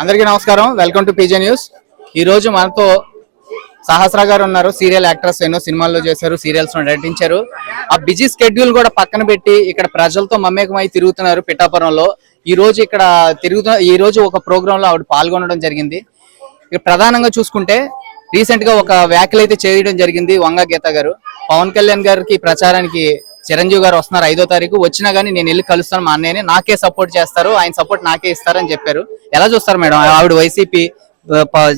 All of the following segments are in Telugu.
అందరికీ నమస్కారం. వెల్కమ్ టు పీజే న్యూస్ ఈ రోజు మనతో సహస్ర గారు ఉన్నారు. సీరియల్ యాక్ట్రెస్ ఎన్నో సినిమాల్లో చేశారు సీరియల్స్ నటించారు. ఆ బిజీ స్కెడ్యూల్ కూడా పక్కన పెట్టి ఇక్కడ ప్రజలతో మమేకమై తిరుగుతున్నారు పిఠాపురంలో. ఈ రోజు ఇక్కడ తిరుగుతున్న ఈ రోజు ఒక ప్రోగ్రాంలో ఆవిడ పాల్గొనడం జరిగింది. ఇక ప్రధానంగా చూసుకుంటే రీసెంట్గా ఒక వ్యాఖ్యలు అయితే చేయడం జరిగింది వంగ గీత గారు. పవన్ కళ్యాణ్ గారికి ప్రచారానికి చిరంజీవి గారు వస్తున్నారు ఐదో తారీఖు. వచ్చినా గానీ నేను వెళ్ళి కలుస్తాను మా అన్నయ్యని. నాకే సపోర్ట్ చేస్తారు. ఆయన సపోర్ట్ నాకే ఇస్తారని చెప్పారు. ఎలా చూస్తారు మేడం? ఆవిడ వైసీపీ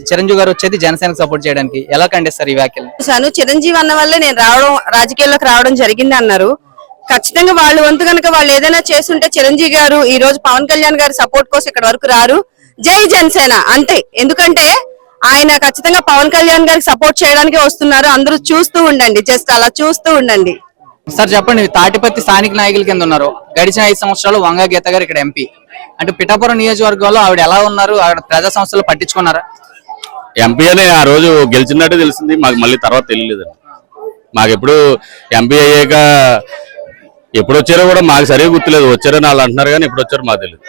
చిరంజీవి గారు వచ్చేది జనసేనకు సపోర్ట్ చేయడానికి. ఎలా ఖండిస్తారు ఈ వ్యాఖ్యలు? చూసాను చిరంజీవి అన్న వల్లే నేను రావడం రాజకీయాల్లోకి రావడం జరిగింది అన్నారు. ఖచ్చితంగా వాళ్ళు వంతు కనుక వాళ్ళు ఏదైనా చేస్తుంటే చిరంజీవి గారు ఈ రోజు పవన్ కళ్యాణ్ గారి సపోర్ట్ కోసం ఇక్కడ వరకు రారు. జై జనసేన. అంతే. ఎందుకంటే ఆయన ఖచ్చితంగా పవన్ కళ్యాణ్ గారికి సపోర్ట్ చేయడానికి వస్తున్నారు. అందరూ చూస్తూ ఉండండి. జస్ట్ అలా చూస్తూ ఉండండి. సార్ చెప్పండి. తాటిపత్తి స్థానిక నాయకుల కింద ఉన్నారు. గడిచిన ఐదు సంవత్సరాలు వంగ గీత గారు ఇక్కడ ఎంపీ. అంటే పిఠాపురం నియోజకవర్గంలో ఆవిడ ఎలా ఉన్నారు? ఆవిడ ప్రజా సంస్థలు పట్టించుకున్నారా? ఎంపీ అని ఆ రోజు గెలిచినట్టు తెలిసింది. మాకు మళ్ళీ తర్వాత తెలియలేదు మాకు ఎప్పుడు ఎంపీ అయ్యాక ఎప్పుడు వచ్చారో కూడా మాకు సరిగా గుర్తులేదు. వచ్చారని వాళ్ళు అంటున్నారు కానీ ఎప్పుడు వచ్చారో మాకు తెలియదు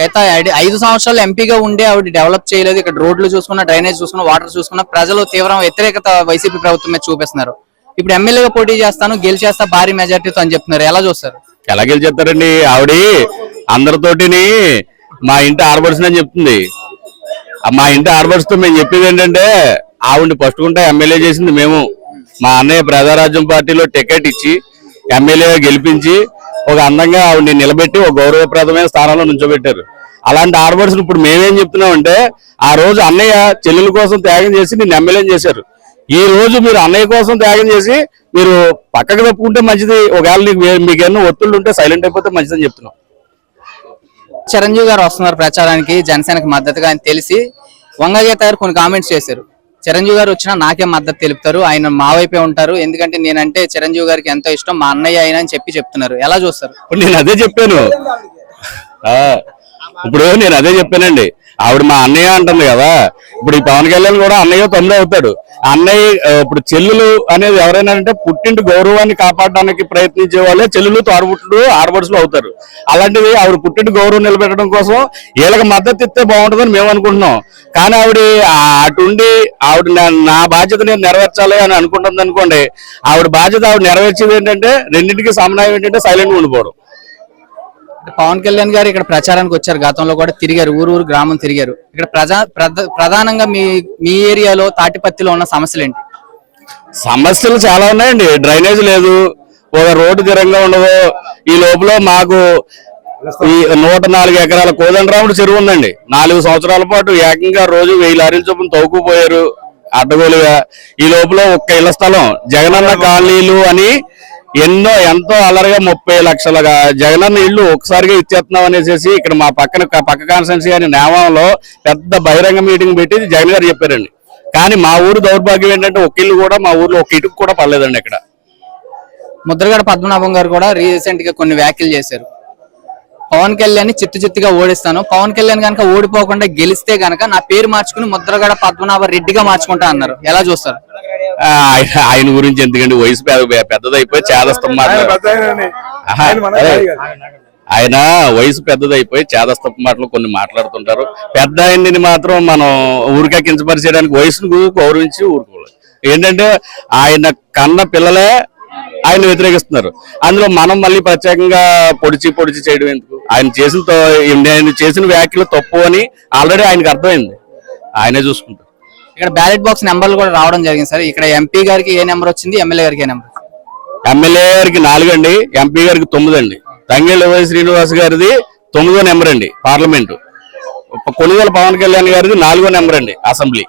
గత ఐదు- ఐదు సంవత్సరాలు ఎంపీగా ఉండే ఆవిడ డెవలప్ చేయలేదు. ఇక్కడ రోడ్లు చూసుకున్న డ్రైనేజ్ చూసుకున్న వాటర్ చూసుకున్న ప్రజలు తీవ్ర వ్యతిరేకత వైసీపీ ప్రభుత్వం మీద చూపిస్తున్నారు. ఇప్పుడు ఎమ్మెల్యేగా పోటీ చేస్తాను గెలిచేస్తా భారీ మెజార్టీతో అని చెప్తున్నారు. ఎలా చూస్తారు? ఎలా గెలిచేస్తారండి? ఆవిడ అందరితోటిని మా ఇంటి ఆడబడుసు అని చెప్తుంది. మా ఇంటి ఆడబడుచుతో మేము చెప్పేది ఏంటంటే ఆవిడ్ని ఫస్ట్ ఎమ్మెల్యే చేసింది మేము. మా అన్నయ్య ప్రజారాజ్యం పార్టీలో టికెట్ ఇచ్చి ఎమ్మెల్యేగా గెలిపించి ఒక అందంగా ఆవిడ నిలబెట్టి ఒక గౌరవప్రదమైన స్థానంలో నుంచోబెట్టారు. అలాంటి ఆడబడుసులు ఇప్పుడు మేమేం చెప్తున్నామంటే ఆ రోజు అన్నయ్య చెల్లెల కోసం త్యాగం చేసి నిన్ను ఎమ్మెల్యే చేశారు. ఈ రోజు మీరు అన్నయ్య కోసం త్యాగం చేసి మీరు పక్కకు తప్పుకుంటే మంచిది. ఒకవేళ నీకు మీకు ఎన్నో ఒత్తిళ్ళు ఉంటే సైలెంట్ అయిపోతే మంచిదని చెప్తున్నాం. చిరంజీవి గారు వస్తున్నారు ప్రచారానికి జనసేనకి మద్దతుగా అని తెలిసి వంగగీత గారు కొన్ని కామెంట్స్ చేశారు. చిరంజీవి గారు వచ్చినా నాకే మద్దతు తెలుపుతారు. ఆయన మా వైపే ఉంటారు. ఎందుకంటే నేనంటే చిరంజీవి గారికి ఎంతో ఇష్టం. మా అన్నయ్య అయినా అని చెప్పి చెప్తున్నారు. ఎలా చూస్తారు? నేను అదే చెప్పాను. ఇప్పుడు నేను అదే చెప్పానండి. ఆవిడ మా అన్నయ్య అంటుంది కదా ఇప్పుడు ఈ పవన్ కళ్యాణ్ కూడా అన్నయ్య తమ్ముడు అవుతాడు. అన్నయ్య ఇప్పుడు చెల్లెలు అనేది ఎవరైనా అంటే పుట్టింటి గౌరవాన్ని కాపాడడానికి ప్రయత్నించే వాళ్ళే చెల్లెలు తోడబుట్టుడు ఆడబడుసులు అవుతారు. అలాంటిది ఆవిడ పుట్టింటి గౌరవం నిలబెట్టడం కోసం వీళ్ళకి మద్దతు ఇస్తే బాగుంటుందని మేము అనుకుంటున్నాం. కానీ ఆవిడ అటుండి ఆవిడ నా- నా బాధ్యత నేను నెరవేర్చాలి అని అనుకుంటుంది అనుకోండి ఆవిడ బాధ్యత ఆవిడ నెరవేర్చేది ఏంటంటే రెండింటికి సమన్వయం ఏంటంటే సైలెంట్ ఉండిపోవడం. పవన్ కళ్యాణ్ గారు ఇక్కడ ప్రచారానికి వచ్చారు. గతంలో కూడా తిరిగారు. ఊరు ఊరు గ్రామం తిరిగారు. ఇక్కడ ప్రజా ప్రధానంగా మీ మీ ఏరియాలో తాటిపత్తిలో ఉన్న సమస్యలు ఏంటి? సమస్యలు చాలా ఉన్నాయండి. డ్రైనేజ్ లేదు. ఒక రోడ్డు తిరంగా ఉండదు. ఈ లోపల మాకు ఈ నూట నాలుగు ఎకరాల కోదండరాముడు చెరువు ఉందండి. నాలుగు సంవత్సరాల పాటు ఏకంగా రోజు వెయ్యి లారీల చొప్పున తవ్వుకుపోయారు. అడ్డగోలుగా. ఈ లోపల ఒక్క ఇళ్ళ స్థలం. జగనన్న కాలనీలు అని ఎన్నో ఎంతో అలరిగా ముప్పై లక్షలుగా. జగనన్న ఇల్లు ఒకసారిగా ఇచ్చేస్తున్నాం అనేసి ఇక్కడ మా పక్కన పక్క కాన్స్టెన్సీ అని నేమంలో పెద్ద బహిరంగ మీటింగ్ పెట్టి జగన్ గారు చెప్పారండి. కానీ మా ఊరు దౌర్భాగ్యం ఏంటంటే ఒక ఇల్లు కూడా మా ఊర్లో ఒక ఇటుకు కూడా పర్లేదండి ఇక్కడ. ముద్రగడ పద్మనాభం గారు కూడా రీసెంట్గా కొన్ని వ్యాఖ్యలు చేశారు. పవన్ కళ్యాణ్ చిత్తు చిత్తుగా ఓడిస్తాను. పవన్ కళ్యాణ్ కనుక ఓడిపోకుండా గెలిస్తే గనక నా పేరు మార్చుకుని ముద్రగడ పద్మనాభ రెడ్డిగా మార్చుకుంటా అన్నారు. ఎలా చూస్తారు? ఆయన- ఆయన గురించి ఎందుకండి? వయసు పెద్ద- పెద్దదైపోయి చేదస్తం మాటలు. ఆయన వయసు పెద్దదైపోయి చేదస్తపు మాటలు కొన్ని మాట్లాడుతుంటారు. పెద్ద ఆయన్ని మాత్రం మనం ఊరికే కించపరిచేయడానికి వయసును గౌరవించి ఊరుకోవాలి. ఏంటంటే ఆయన కన్న పిల్లలే ఆయన వ్యతిరేకిస్తున్నారు. అందులో మనం మళ్ళీ ప్రత్యేకంగా పొడిచి పొడిచి చేయడం ఎందుకు? ఆయన చేసిన తో- ఆయన చేసిన వ్యాఖ్యలు తప్పు అని ఆల్రెడీ ఆయనకు అర్థమైంది. ఆయనే చూసుకుంటారు ఇక్కడ బ్యాలెట్ బాక్స్ నెంబర్లు కూడా రావడం జరిగింది సార్. ఇక్కడ ఎంపీ గారికి ఏ నెంబర్ వచ్చింది? ఎమ్మెల్యే గారికి ఏ నెంబర్ ఎమ్మెల్యే గారికి నాలుగు అండి ఎంపీ గారికి తొమ్మిది అండి. తంగేళ్ళ వై శ్రీనివాస్ గారిది తొమ్మిదో నెంబర్ అండి పార్లమెంటు. కొనుగోలు పవన్ కళ్యాణ్ గారిది నాలుగో నెంబర్ అండి అసెంబ్లీ.